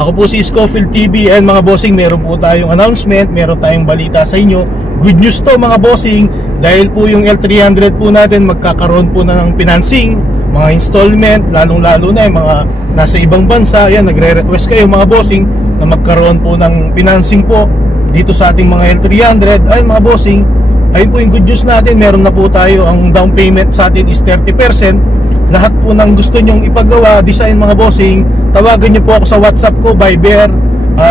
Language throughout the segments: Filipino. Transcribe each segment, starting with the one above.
Ako po si Scofield TV, and mga bossing, meron po tayong announcement, meron tayong balita sa inyo. Good news to mga bossing, dahil po yung L300 po natin magkakaroon po na ng financing, mga installment, lalong lalo na yung mga nasa ibang bansa. Yan, nagre-request kayo mga bossing na magkaroon po ng financing po dito sa ating mga L300. Ayun mga bossing, ayun po yung good news natin. Meron na po tayo, ang down payment sa atin is 30%. Lahat po ng gusto nyong ipagawa, design mga bossing, tawagan nyo po ako sa WhatsApp ko, Viber,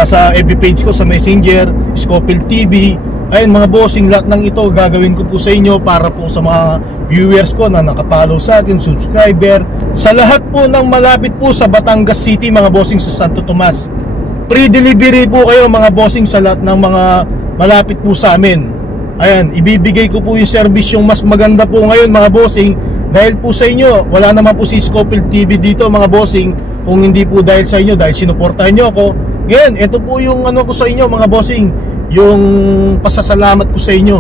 sa FB page ko, sa Messenger, Scofield TV. Ayun mga bossing, lahat ng ito gagawin ko po sa inyo para po sa mga viewers ko na nakapollow sa akin, subscriber, sa lahat po ng malapit po sa Batangas City mga bossing, sa Santo Tomas. Pre-delivery po kayo mga bossing sa lahat ng mga malapit po sa amin. Ayan, ibibigay ko po yung service yung mas maganda po ngayon mga bossing. Dahil po sa inyo, wala naman po si Scofield TV dito mga bossing kung hindi po dahil sa inyo, dahil sinuportahan nyo ako. Ngayon, ito po yung ano ko sa inyo mga bossing, yung pasasalamat ko sa inyo.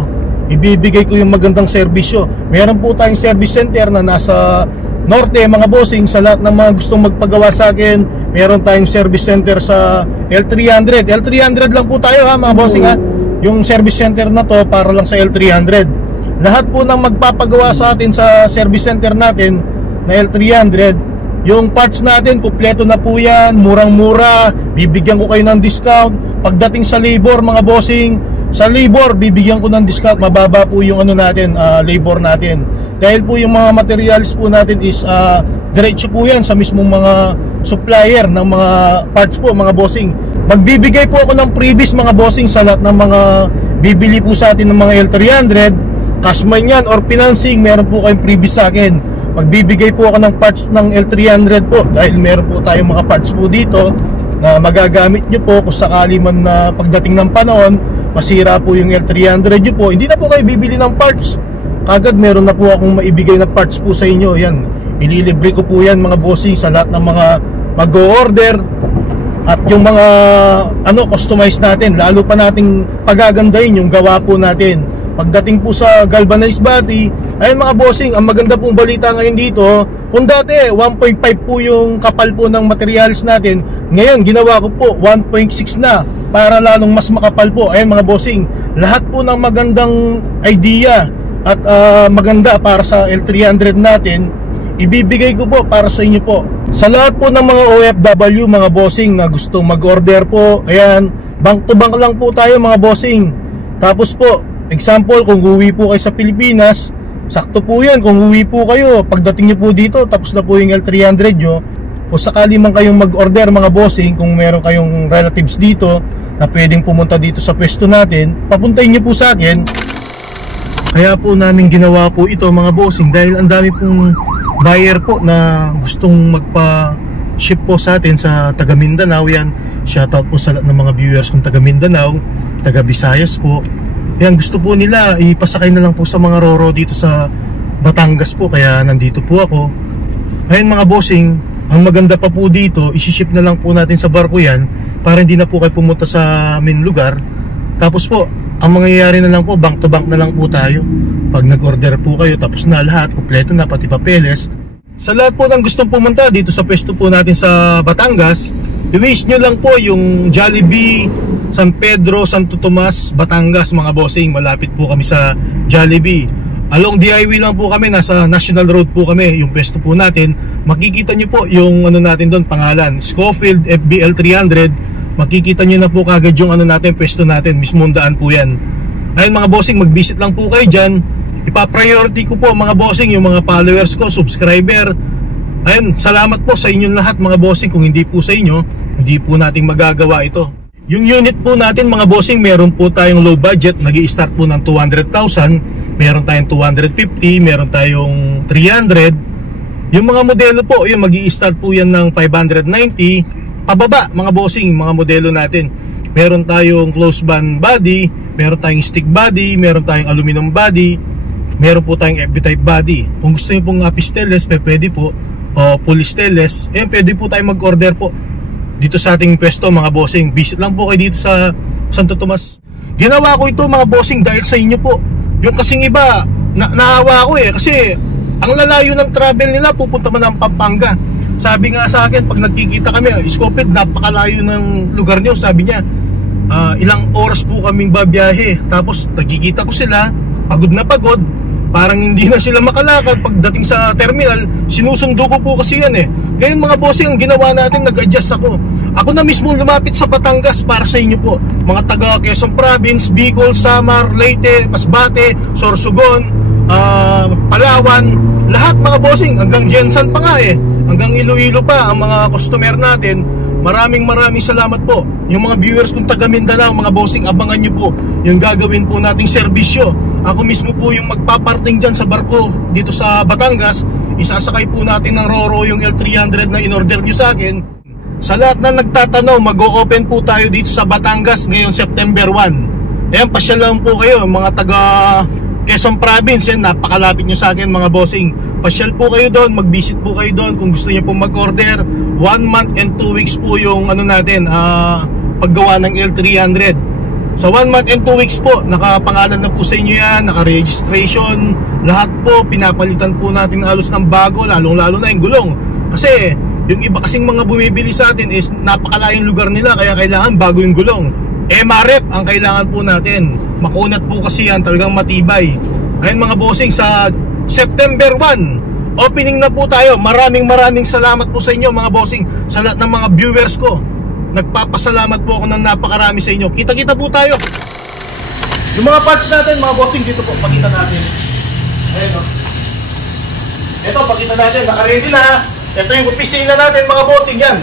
Ibibigay ko yung magandang serbisyo. Meron po tayong service center na nasa norte mga bossing, sa lahat ng mga gustong magpagawa sa akin. Meron tayong service center sa L300. L300 lang po tayo ha mga bossing ha. Yung service center na to para lang sa L300. Lahat po ng magpapagawa sa atin sa service center natin na L300, yung parts natin kumpleto na po yan, murang-mura, bibigyan ko kayo ng discount. Pagdating sa labor mga bossing, sa labor bibigyan ko ng discount, mababa po yung ano natin, labor natin. Dahil po yung mga materials po natin is diretso po yan sa mismong mga supplier ng mga parts po mga bossing. Magbibigay po ako ng freebies mga bossing sa lahat ng mga bibili po sa atin ng mga L300. Cash man yan or financing, meron po kayong freebies sa akin. Magbibigay po ako ng parts ng L300 po, dahil meron po tayong mga parts po dito na magagamit nyo po kung sakali man na pagdating ng panahon masira po yung L300 nyo po. Hindi na po kayo bibili ng parts, kagad meron na po akong maibigay na parts po sa inyo. Yan, ililibre ko po yan mga bossing sa lahat ng mga mag-o-order. At yung mga customize natin, lalo pa nating pagagandahin yung gawa po natin. Pagdating po sa galvanized body, ayun mga bossing, ang maganda pong balita ngayon dito, kung dati 1.5 po yung kapal po ng materials natin, ngayon ginawa ko po 1.6 na para lalong mas makapal po. Ayun mga bossing, lahat po ng magandang idea at maganda para sa L300 natin, ibibigay ko po para sa inyo po. Sa lahat po ng mga OFW mga bossing na gustong mag-order po, ayan, bank to bank lang po tayo mga bossing. Tapos po, example, kung uwi po kayo sa Pilipinas, sakto po yan. Kung uwi po kayo, pagdating nyo po dito, tapos na po yung L300 nyo. Kung sakali man kayong mag-order mga bossing, kung meron kayong relatives dito na pwedeng pumunta dito sa pwesto natin, papuntahin nyo po sa akin. Kaya po namin ginawa po ito mga bossing, dahil ang dami pong buyer po na gustong magpa-ship po sa atin sa taga Mindanao. Yan, shoutout po sa lahat ng mga viewers kong taga Mindanao, taga Visayas po. Yan, gusto po nila ipasakay na lang po sa mga roro dito sa Batangas po, kaya nandito po ako. Ayun mga bossing, ang maganda pa po dito, isi-ship na lang po natin sa barko yan para hindi na po kayo pumunta sa main lugar. Tapos po, ang mangyayari na lang po, bank to bank na lang po tayo. Pag nag-order po kayo, tapos na lahat, kompleto na, pati papeles. Sa lahat po ng gustong pumunta dito sa pwesto po natin sa Batangas, i-wish nyo lang po yung Jollibee San Pedro, Santo Tomas, Batangas mga bossing. Malapit po kami sa Jollibee. Along the highway lang po kami, nasa National Road po kami, yung pwesto po natin. Makikita nyo po yung ano natin doon, pangalan, Scofield FBL 300. Makikita nyo na po kagad yung ano natin, pwesto natin, mismong daan po yan. Ayun mga bossing, mag-visit lang po kayo dyan. Ipa-priority ko po mga bossing yung mga followers ko, subscriber. Ayun, salamat po sa inyong lahat mga bossing. Kung hindi po sa inyo, hindi po natin magagawa ito. Yung unit po natin mga bossing, meron po tayong low budget, nag-i-start po ng 200,000, meron tayong 250, meron tayong 300. Yung mga modelo po, yung magi-start po yan ng 590 pababa mga bossing, mga modelo natin. Meron tayong close band body, meron tayong stick body, meron tayong aluminum body, meron po tayong FB type body. Kung gusto niyo pong stainless, pwede po, o full stainless, pwede po tayong mag-order po dito sa ating pwesto mga bossing. Visit lang po kayo dito sa Santo Tomas. Ginawa ko ito mga bossing dahil sa inyo po. Yung kasing iba, naawa ko kasi ang lalayo ng travel nila, pupunta man ng Pampanga. Sabi nga sa akin, pag nagkikita kami, Scoped, napakalayo ng lugar nyo. Sabi niya, ilang oras po kaming babiyahe. Tapos nagkikita ko sila, pagod na pagod, parang hindi na sila makalakad. Pagdating sa terminal, sinusundo ko po kasi yan eh. Ngayon mga bossing, ang ginawa natin, nag-adjust ako. Ako na mismo lumapit sa Batangas para sa inyo po, mga taga Quezon Province, Bicol, Samar, Leyte, Masbate, Sorsogon, Palawan, lahat mga bossing, hanggang Jensan pa nga eh, hanggang Iloilo pa ang mga customer natin. Maraming salamat po. Yung mga viewers kung taga Mindanao, mga bossing, abangan nyo po yung gagawin po nating serbisyo. Ako mismo po yung magpaparting dyan sa barko dito sa Batangas. Isasakay po natin ng Roro yung L300 na in-order nyo sa akin. Sa lahat na nagtatanong, mag-o-open po tayo dito sa Batangas ngayon September 1. Ayan, pasyal lang po kayo mga taga Quezon Province, yan, napakalapit nyo sa akin mga bossing. Pasyal po kayo doon, mag-visit po kayo doon kung gusto niyo po mag-order. 1 month and 2 weeks po yung ano natin, paggawa ng L300. Sa 1 month and 2 weeks po, nakapangalan na po sa inyo yan, naka-registration, lahat po, pinapalitan po natin halos ng bago, lalong-lalo na yung gulong. Kasi yung iba kasing mga bumibili sa atin is napakalayong lugar nila, kaya kailangan bago yung gulong. MRF ang kailangan po natin. Makunat po kasi yan, talagang matibay. Ayun mga bossing, sa September 1 opening na po tayo. Maraming salamat po sa inyo mga bossing, sa lahat ng mga viewers ko. Nagpapasalamat po ako ng napakarami sa inyo. Kita-kita po tayo. Yung mga parts natin mga bossing, dito po, pakita natin. Ayun o. Ito, pakita natin, naka-ready na. Ito yung opisina natin mga bossing, yan.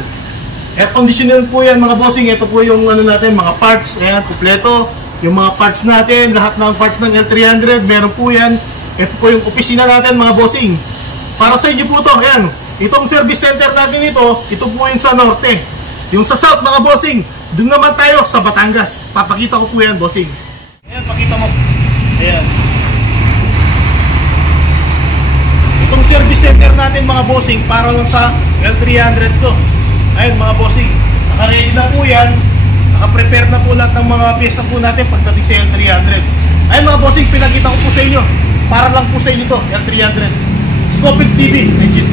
Air conditioner po yan mga bossing. Ito po yung ano natin, mga parts. Ayan, kumpleto. Yung mga parts natin, lahat ng parts ng L300, meron po yan. Ito po yung opisina natin mga bossing. Para sa inyo po to, ayan. Itong service center natin ito po yung sa norte. Yung sa south mga bossing, doon naman tayo sa Batangas. Papakita ko po yan bossing. Ayan, pakita mo. Ayan. Itong service center natin mga bossing, para lang sa L300 to. Ayan mga bossing, naka-ready na po yan. Naka-prepare na po lahat ng mga pyesa po natin pagdating sa L300. Ayun mga bossing, pinakita ko po sa inyo. Para lang po sa inyo to, L300. Scoped TV, legit.